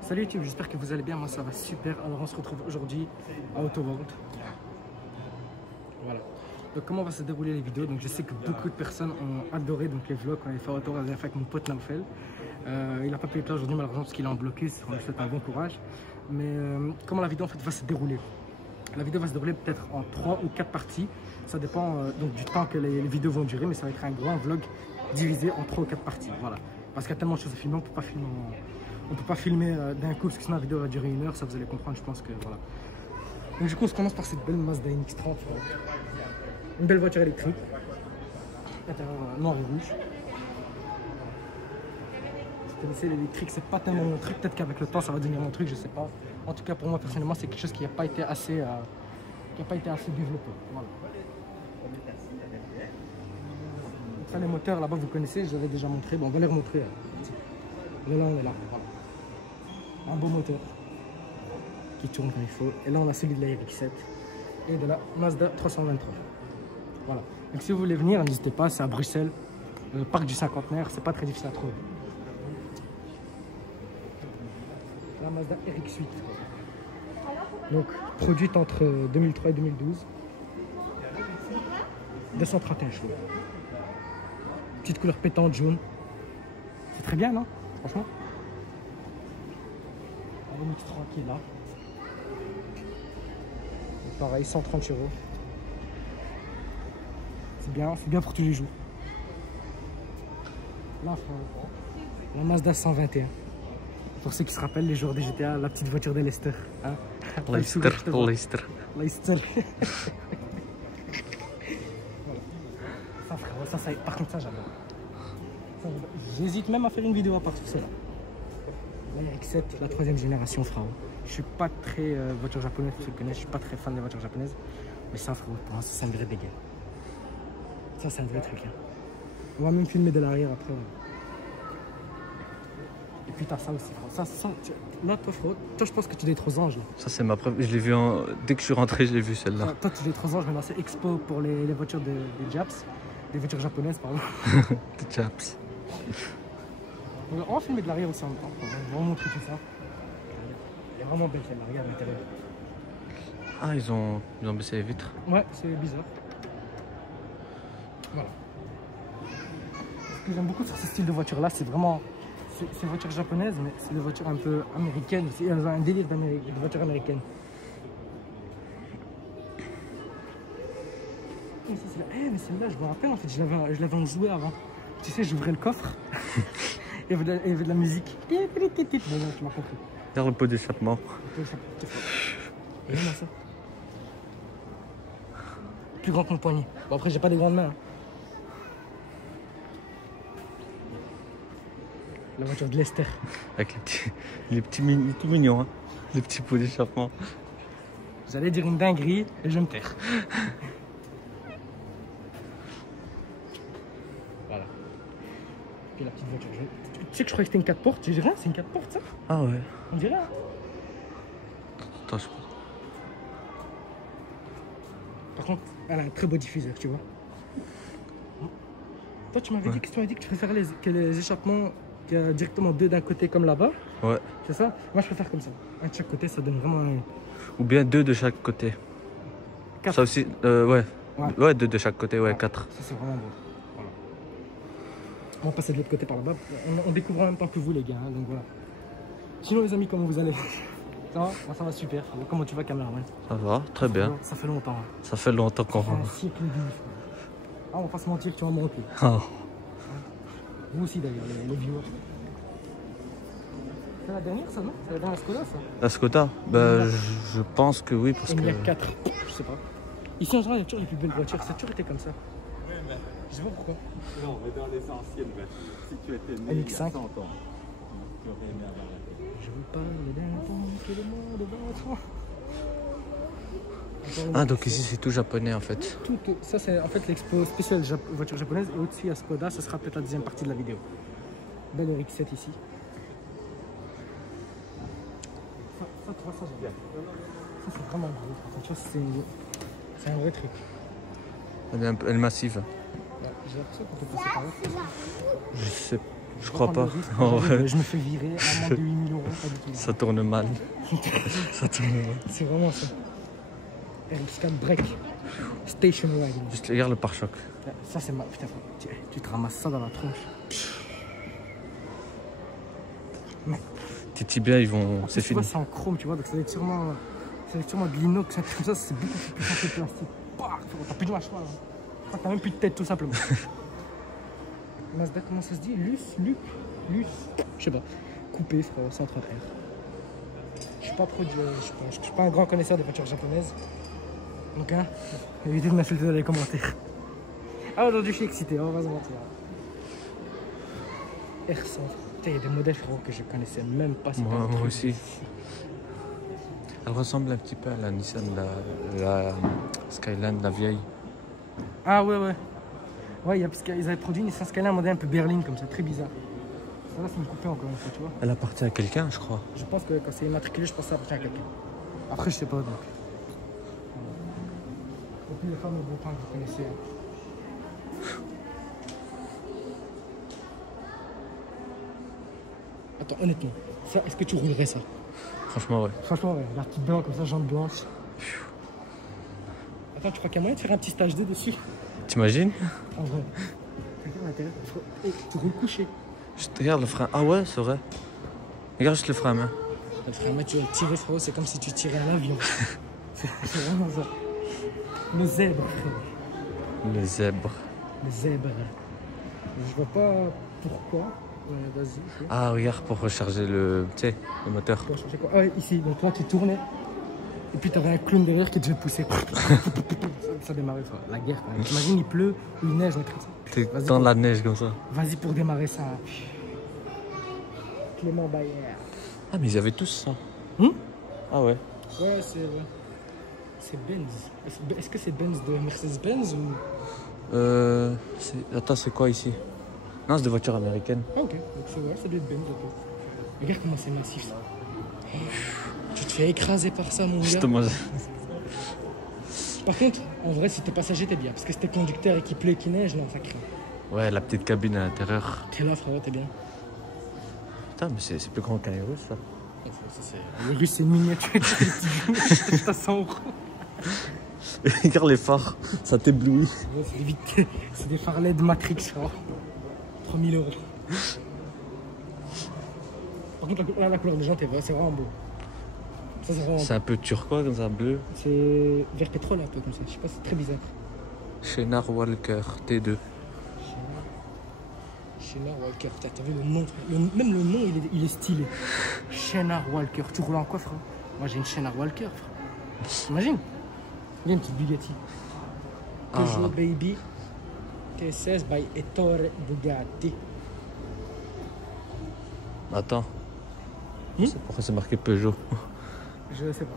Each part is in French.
Salut YouTube, j'espère que vous allez bien, moi ça va super. Alors on se retrouve aujourd'hui à Autoworld. Voilà. Donc comment va se dérouler les vidéos? Donc je sais que beaucoup de personnes ont adoré donc les vlogs qu'on avait fait à Autoworld avec mon pote Naufel. Il n'a pas pu être là aujourd'hui malheureusement parce qu'il est en blocus, on lui souhaite un bon courage. Mais comment la vidéo en fait va se dérouler? La vidéo va se dérouler peut-être en 3 ou 4 parties. Ça dépend donc du temps que les vidéos vont durer, mais ça va être un grand vlog divisé en 3 ou 4 parties. Voilà. Parce qu'il y a tellement de choses à filmer, on peut pas filmer d'un coup parce que sinon la vidéo va durer 1 heure, ça vous allez comprendre, je pense que voilà. Donc du coup on se commence par cette belle Mazda MX-30, une belle voiture électrique, intérieur noir et rouge. Si vous connaissez l'électrique, c'est pas tellement mon truc, peut-être qu'avec le temps ça va devenir mon truc, je sais pas. En tout cas pour moi personnellement c'est quelque chose qui n'a pas été assez développé. Voilà. Donc ça les moteurs là-bas vous connaissez, je vous avais déjà montré, bon on va les remontrer. Mais là on est là, voilà. Un beau moteur qui tourne comme il faut. Et là on a celui de la RX-7 et de la Mazda 323. Voilà. Donc si vous voulez venir, n'hésitez pas, c'est à Bruxelles, parc du Cinquantenaire, c'est pas très difficile à trouver. La Mazda RX-8. Donc produite entre 2003 et 2012. 231 chevaux. Petite couleur pétante jaune. C'est très bien, non? Franchement. Un MX-3 qui est là. Et pareil, 130 euros. C'est bien pour tous les jours. Là, la Mazda 121. Pour ceux qui se rappellent les joueurs des GTA, la petite voiture de Leicester. Hein? Leicester. Voilà. Ça, frérot, par contre, ça, j'adore. J'hésite même à faire une vidéo à part de cela. La RX-7, la 3e génération, frérot. Je suis pas très voiture japonaise, ceux qui connaissent, je suis pas très fan des voitures japonaises. Mais ça, frérot, pour moi, c'est un vrai dégât. Ça, c'est un vrai truc. Hein. On va même filmer de l'arrière après. Et puis, t'as ça aussi, frérot. Là, toi, frérot, toi, je pense que tu es trop ange. Là. Ça, c'est ma preuve. Je l'ai vu dès que je suis rentré, je l'ai vu celle-là. Toi, tu es trop ange, mais là, c'est Expo pour les voitures des Japs. Des voitures japonaises, pardon. Des Japs. On va filmer de l'arrière aussi en même temps. On va vous montrer tout ça. Elle est vraiment belle celle-là, regarde l'intérieur. Ah, ils ont baissé les vitres. Ouais, c'est bizarre. Voilà. Ce que j'aime beaucoup sur ce style de voiture là, c'est vraiment. C'est voitures japonaises, mais c'est des voitures un peu américaines. Elles ont un délire de voitures américaines. Mais celle-là, je me rappelle en fait, je l'avais en jouet avant. Tu sais, j'ouvrais le coffre. Il y avait de la musique. Bon, non, tu m'as compris. Regarde le pot d'échappement. Et là, ça. Plus grand que mon poignet. Bon, après, j'ai pas des grandes mains. Hein. La voiture de Leicester. Avec les petits tout mignons, hein. Les petits pots d'échappement. Vous allez dire une dinguerie et je me taire. Voilà. Puis la petite voiture jaune. Tu sais que je croyais que c'était une 4 portes, tu dis rien, c'est une 4 portes ça? Ah ouais. On dirait hein. Attends, Par contre, elle a un très beau diffuseur, tu vois. Toi, tu m'avais dit que tu préfères les échappements qu'il y a directement 2 d'un côté comme là-bas. Ouais. C'est ça? Moi, je préfère comme ça. Un de chaque côté, ça donne vraiment un... Ou bien 2 de chaque côté. 4. Ça aussi, ouais. Ouais, 2 de chaque côté, ouais, 4. Ça, c'est vraiment beau. Voilà. On va passer de l'autre côté par là-bas. On découvre en même temps que vous, les gars. Hein, donc voilà. Sinon, les amis, comment vous allez? Ça va? Moi, ça va super. Comment tu vas, caméraman? Ça va, très bien. Ça fait longtemps. Hein. Ça fait longtemps qu'on va. Un siècle et demi. Ah, on va pas se mentir, tu vas manquer. Oh. Vous aussi, d'ailleurs, les viewers. C'est la dernière, ça, non? C'est la dernière Skoda, ça? La Skoda? Bah, je pense que oui, parce que... Il y a 4, je sais pas. Ici, en général, il y a toujours les plus belles voitures. Ça a toujours été comme ça. Oui, mais... Je sais pas pourquoi. Non, mais dans les anciennes voitures, si tu étais né il y a 100 ans, tu aurais aimé avoir la télé. Je veux parler d'un temps que le monde va. Ah, donc ici, c'est tout japonais, en fait. Ça, c'est en fait l'expo spéciale voiture japonaise. Et au-dessus, à Skoda, ce sera peut-être la deuxième partie de la vidéo. Belle RX-7 ici. Ça, tu vois, ça, j'aime bien. Ça, c'est vraiment beau. Tu vois, c'est un vrai truc. Elle est massive. Ouais, j'ai l'impression qu'on peut passer par là. Je sais. Je crois pas. Je me fais virer, amende de 8 000 €, pas du tout. Ça tourne mal. Ça tourne mal. C'est vraiment ça. RX4 break. Station wagon. Juste regarde le pare-choc. Ça c'est ma... Putain, tu te ramasses ça dans la tronche. Mais... Tes tibias, ils vont... C'est fini. Tu vois, c'est en chrome, tu vois, donc ça va être sûrement de l'inox, un truc comme ça, c'est beaucoup plus puissant que le plastique. T'as plus de mâchoire. T'as même plus de tête, tout simplement. Mazda, comment ça se dit? Luce? Je sais pas. Coupé, frère, centre air. Je suis pas produit, je suis pas un grand connaisseur des voitures japonaises. Donc, hein, évitez de m'insulter dans les commentaires. Ah, aujourd'hui, je suis excité, on va se mentir. R100. Putain, il y a des modèles, frérot, que je connaissais même pas. Moi aussi. Elle ressemble un petit peu à la Nissan, la Skyline, la vieille. Ah ouais. Ouais, parce qu'ils avaient produit une Nissan Skyline, un modèle un peu berline comme ça, très bizarre. Ça là, c'est une coupée encore une fois, tu vois. Elle appartient à quelqu'un, je crois. Je pense que quand c'est immatriculé, je pense que ça appartient à quelqu'un. Après, je sais pas donc. Et puis les femmes au beau temps que vous connaissez. Attends, honnêtement, ça, est-ce que tu roulerais ça? Franchement, ouais. Franchement, ouais. La petite blanc comme ça, jambes blanches. Attends, tu crois qu'il y a moyen de faire un petit stage 2 dessus? T'imagines? En vrai. Regarde l'intérieur. Et tu roules couché. Je te regarde le frein. Ah ouais, c'est vrai. Regarde juste le frein à main. Le frein à main, tu vas le tirer, frérot, c'est comme si tu tirais un avion. C'est vraiment ça. Le zèbre, frérot. Le zèbre. Le zèbre. Je vois pas pourquoi. Ouais, vas-y. Ah, regarde, pour recharger le moteur. Pour changer quoi? Ah ouais, ici. Donc là, tu tournais. Et puis, tu avais un clown derrière qui devait pousser. Ça démarrait, ça. La guerre, quand même. T'imagines, il pleut ou il neige, un truc comme ça. T'es dans la neige comme ça. Vas-y pour démarrer ça. Clément Bayer. Ah, mais ils avaient tous ça. Ah ouais. Ouais, c'est Benz. Est-ce que c'est Benz de Mercedes-Benz ou... Attends, c'est quoi ici? Non, c'est des voitures américaines. Ah ok, donc c'est vrai, ça doit être Benz. Okay. Regarde comment c'est massif ça. Tu te fais écraser par ça, mon gars. Justement. Par contre, en vrai, si t'es passager, t'es bien. Parce que si t'es conducteur et qu'il pleut et qu'il neige, non, ça craint. Ouais, la petite cabine à l'intérieur. T'es là, frérot, t'es bien. Putain, mais c'est plus grand qu'un Urus, ça. Le russe, c'est une miniature. T'as 100 €. Regarde les phares, ça t'éblouit. Ouais, c'est des phares LED Matrix, frérot. 3 000 €. Par contre, la couleur des jantes, c'est vraiment beau. Ça, c'est un peu turquoise comme ça, bleu. C'est vert pétrole un peu comme ça, je sais pas, c'est très bizarre. Chénard Walker T2. Chénard Walker, t'as vu le nom, même le nom il est stylé. Chénard Walker, tu roules en quoi, frère? Moi j'ai une Chénard Walker, frère. T'imagines? Il y a une petite Bugatti. Peugeot Baby T16 by Ettore Bugatti. Attends. Pourquoi c'est marqué Peugeot? Je sais pas.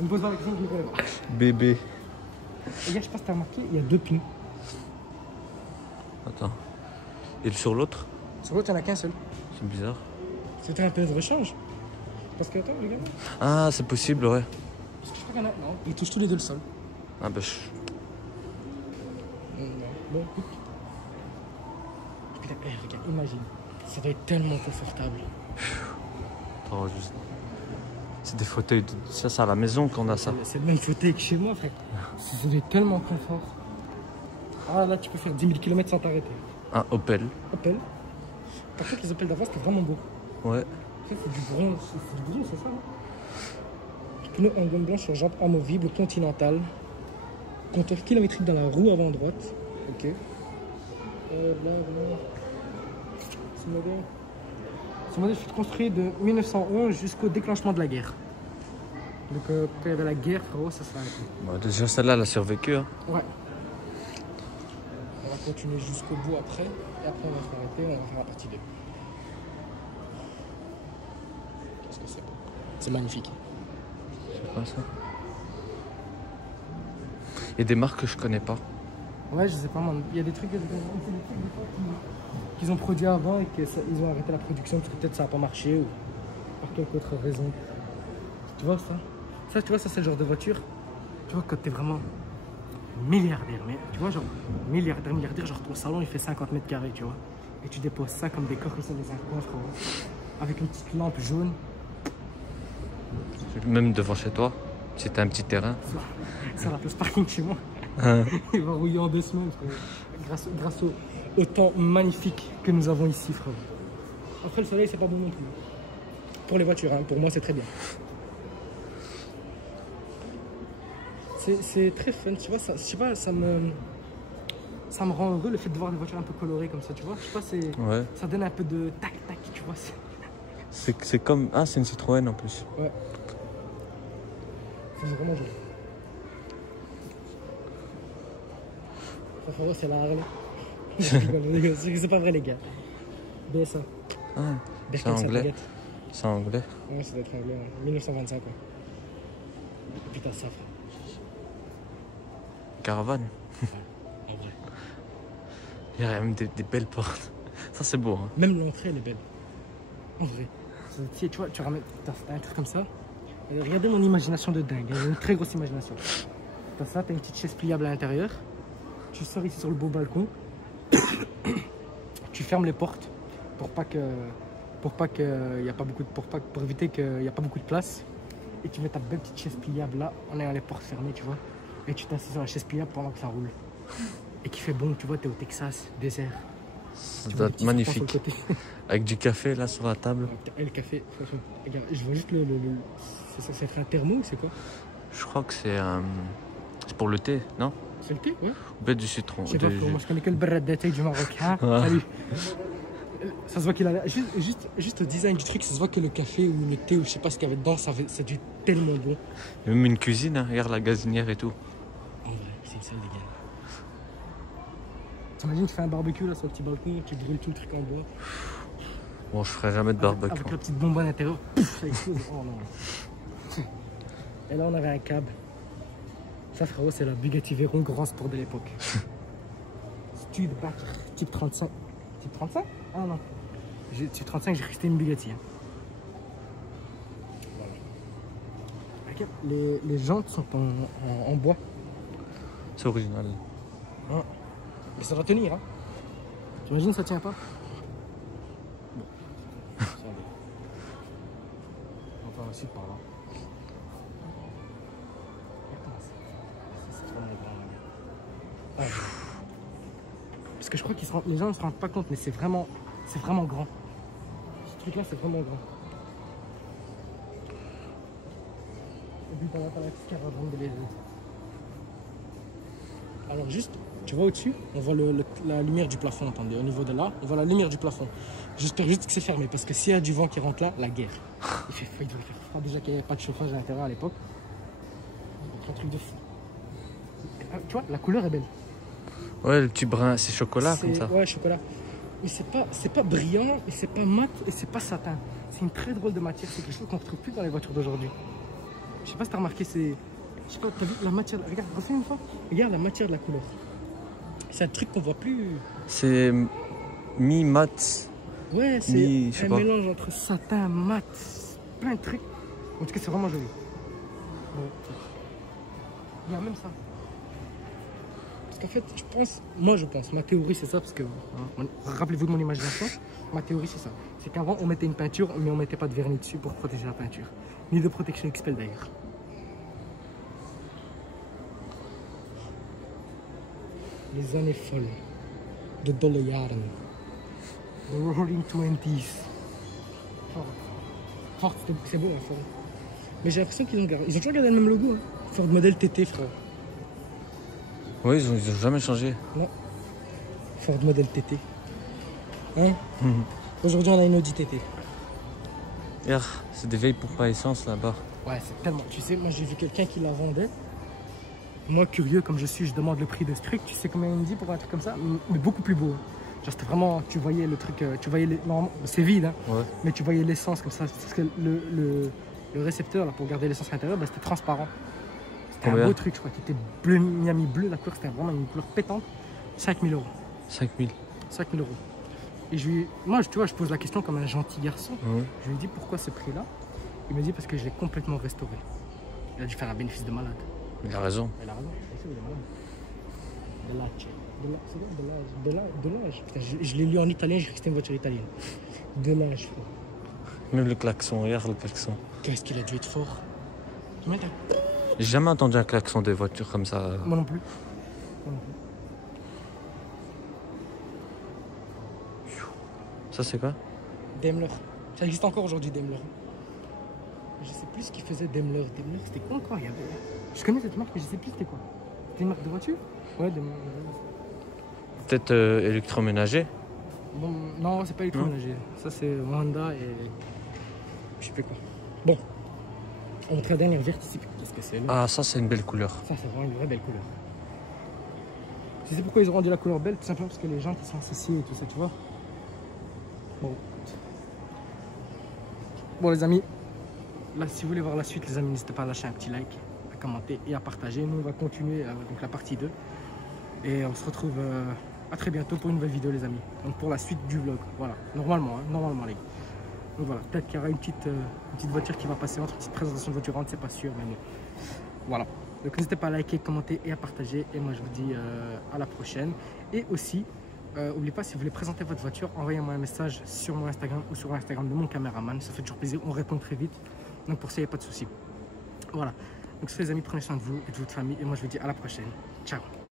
On me pose pas la question, je ne connais pas. Bébé. Regarde, je pense que t'as remarqué, il y a 2 pneus. Attends. Et sur l'autre? Sur l'autre, il n'y en a qu'un seul. C'est bizarre. C'était un peu de rechange. Parce que, attends, regarde. Ah, c'est possible, ouais. Parce que je crois qu'il y en a. Non, ils touchent tous les deux le sol. Ah, bah, Non. Bon, écoute. Putain, regarde, imagine. Ça doit être tellement confortable. Attends, juste. C'est des fauteuils, ça c'est à la maison qu'on a ça. C'est le même fauteuil que chez moi, frère. Ça doit être tellement confort. Ah là, tu peux faire 10 000 km sans t'arrêter. Un Opel. Opel. Par contre, les Opel d'avant, c'était vraiment beau. Ouais. Ça, c'est du bronze, c'est ça, hein. Pneu en gomme blanche sur jante amovible, continentale. Compteur kilométrique dans la roue avant droite. Ok. Là. Ce modèle fut construit de 1911 jusqu'au déclenchement de la guerre. Donc quand il y avait la guerre, frérot, ça s'est arrêté. Bon, déjà celle-là, elle a survécu. Hein. Ouais. On va continuer jusqu'au bout après. Et après, on va s'arrêter, on va faire la partie 2. Qu'est-ce que c'est beau. C'est magnifique. C'est pas ça. Il y a des marques que je connais pas. Ouais, je sais pas, man. Il y a des trucs, qu'ils ont produit avant et qu'ils ont arrêté la production parce que peut-être ça n'a pas marché ou par quelque autre raison. Tu vois ça? Ça, tu vois, ça c'est le genre de voiture. Tu vois, quand t'es vraiment milliardaire, mais tu vois, genre milliardaire, genre ton salon il fait 50 mètres carrés, tu vois. et tu déposes ça comme des corps qui sont dans un coin, frérot. Avec une petite lampe jaune. Même devant chez toi, si t'as un petit terrain. Sur la place parking chez moi. Hein. Il va rouiller en 2 semaines, frérot. Grâce au temps magnifique que nous avons ici, frérot. Après, le soleil, c'est pas bon non plus. Pour les voitures, hein. Pour moi, c'est très bien. C'est très fun, tu vois, ça, je sais pas, ça me rend heureux le fait de voir des voitures un peu colorées comme ça, tu vois. Je sais pas, Ouais. ça donne un peu de tac tac, tu vois. C'est comme... Ah, c'est une Citroën en plus. Ouais. C'est vraiment joli. Ça, frérot, c'est la Harley. Je rigole, c'est pas vrai, les gars. BSA. Ah, c'est Berkane, anglais. baguette. C'est anglais. Ouais, ça doit être anglais, ouais. 1925, quoi. Putain, ça, frère. Caravane. En vrai. Il y a même des belles portes. Ça, c'est beau. Hein. Même l'entrée, elle est belle. En vrai. Tu vois, tu ramènes t'as un truc comme ça. Regardez mon imagination de dingue. J'ai une très grosse imagination. T'as ça, t'as une petite chaise pliable à l'intérieur. Tu sors ici sur le beau balcon. Tu fermes les portes pour éviter qu'il n'y a pas beaucoup de place. Et tu mets ta belle petite chaise pliable là, en ayant les portes fermées, tu vois. Et tu t'assieds sur la chaise pliable pendant que ça roule. Et qui fait bon, tu vois, t'es au Texas, désert. Ça Tu doit vois, être les petits serpents magnifique. sur le côté. Avec du café là sur la table. Et le café, franchement. Regarde, je vois juste c'est censé être un thermo ou c'est quoi? Je crois que c'est pour le thé, non? C'est le thé, ouais. Ou peut-être du citron. Je sais pas, moi je connais que le barrette de thé du Maroc. Hein. Ouais. Salut. Ça se voit qu'il a. Juste au design du truc, ça se voit que le café ou le thé ou je sais pas ce qu'il y avait dedans, c'est du tellement bon. Il y a même une cuisine, hein. Regarde la gazinière et tout. En vrai, c'est une salle des gars. T'imagines, tu fais un barbecue là sur le petit balcon, tu brûles tout le truc en bois. Bon, je ferai jamais de barbecue. Avec la petite bombe à l'intérieur, pouf, ça explose. Oh non. Et là, on avait un cab. Ça, frérot, c'est la Bugatti Veyron Grand Sport de l'époque. Studebaker, type 35. Type 35? Ah non. Type 35, j'ai resté une Bugatti. Hein. Voilà. Regarde, les jantes sont en bois. C'est original. Hein. Mais ça doit tenir, hein. T'imagines, ça tient pas? Bon. Ça va. On va aussi par là. C'est vraiment grand, là. Ouais. Parce que je crois que les gens ne se rendent pas compte, mais c'est vraiment grand. Ce truc-là, c'est vraiment grand. Et puis, t'as la petite caravane de l'Égypte. Alors, juste, tu vois au-dessus, on voit la lumière du plafond, attendez, au niveau de là, on voit la lumière du plafond. J'espère juste que c'est fermé, parce que s'il y a du vent qui rentre là, la guerre. Il devrait faire froid, déjà qu'il n'y avait pas de chauffage à l'intérieur à l'époque. C'est un truc de fou. Tu vois, la couleur est belle. Ouais, le petit brin, c'est chocolat comme ça. Ouais, chocolat. Mais c'est pas brillant, et c'est pas mat, et c'est pas satin. C'est une très drôle de matière, c'est quelque chose qu'on ne retrouve plus dans les voitures d'aujourd'hui. Je sais pas si t'as remarqué, c'est... Je sais pas, t'as vu la matière... Regarde, refais une fois. Regarde la matière de la couleur. C'est un truc qu'on voit plus... C'est mi-mat. Ouais, c'est un pas. mélange entre satin, mat, plein de trucs. En tout cas, c'est vraiment joli. Bon. Il y a même ça. Parce qu'en fait, je pense, ma théorie c'est ça, parce que, hein, rappelez-vous de mon imagination, ma théorie c'est ça. C'est qu'avant, on mettait une peinture, mais on mettait pas de vernis dessus pour protéger la peinture. Ni de protection XPEL d'ailleurs. Les années folles. De Dollarjaren. The Roaring 20s. Ford, c'est beau, hein, Ford. Mais j'ai l'impression qu'ils ont toujours gardé le même logo. Hein. Ford modèle TT, frère. Oui, ils ont jamais changé. Non. Ford modèle TT. Hein? Aujourd'hui, on a une Audi TT. Regarde, c'est des vieilles pompes à essence là-bas. Ouais, c'est tellement... Tu sais, moi, j'ai vu quelqu'un qui la vendait. Moi, curieux comme je suis, je demande le prix de ce truc. Tu sais combien il me dit pour un truc comme ça? Mais beaucoup plus beau. Genre, c'était vraiment... Tu voyais le truc... Tu voyais les... Non, c'est vide, hein. Ouais. Mais tu voyais l'essence comme ça. Parce que le récepteur, là, pour garder l'essence à l'intérieur, bah, c'était transparent. C'était un beau truc, je crois, qui était bleu, Miami bleu. La couleur, c'était vraiment une couleur pétante. 5 000 €. 5 000. 5 000 €. Et moi, tu vois, je pose la question comme un gentil garçon. Ouais. Je lui dis pourquoi ce prix-là. Il me dit parce que je l'ai complètement restauré. Il a dû faire un bénéfice de malade. Il a raison. Il a raison. Il est malade. De lache. De l'âge. Putain, je l'ai lu en italien, j'ai cru que c'était une voiture italienne. De l'âge, frère. Même le klaxon, regarde le klaxon. Qu'est-ce qu'il a dû être fort. J'ai jamais entendu un klaxon de voiture comme ça. Moi non plus. Ça c'est quoi? Daimler. Ça existe encore aujourd'hui, Daimler. Je sais plus ce qu'il faisait Daimler. Daimler, c'était quoi encore? Je connais cette marque, mais je sais plus c'était quoi. C'était une marque de voiture? Ouais, Daimler. Peut-être électroménager? Bon, non, c'est pas électroménager. Ça, c'est Honda et. Je sais plus quoi. Bon. On montre la dernière verte ici. Qu'est-ce que c'est là? Ah, ça c'est une belle couleur. Ça, c'est vraiment une vraie belle couleur. Tu sais pourquoi ils ont rendu la couleur belle? Tout simplement parce que les gens qui sont associés et tout ça, tu vois. Bon les amis, là si vous voulez voir la suite les amis, n'hésitez pas à lâcher un petit like, à commenter et à partager. Nous on va continuer donc la partie 2 et on se retrouve à très bientôt pour une nouvelle vidéo les amis. Donc pour la suite du vlog, voilà, normalement les gars. Donc voilà, peut-être qu'il y aura une petite voiture qui va passer entre, une petite présentation de voiture, c'est pas sûr mais bon. Voilà, donc n'hésitez pas à liker, commenter et à partager et moi je vous dis à la prochaine. Et aussi n'oubliez pas, si vous voulez présenter votre voiture, envoyez-moi un message sur mon Instagram ou sur l'Instagram de mon caméraman. Ça fait toujours plaisir, on répond très vite. Donc pour ça, il n'y a pas de souci. Voilà. Donc sur les amis, prenez soin de vous et de votre famille. Et moi, je vous dis à la prochaine. Ciao.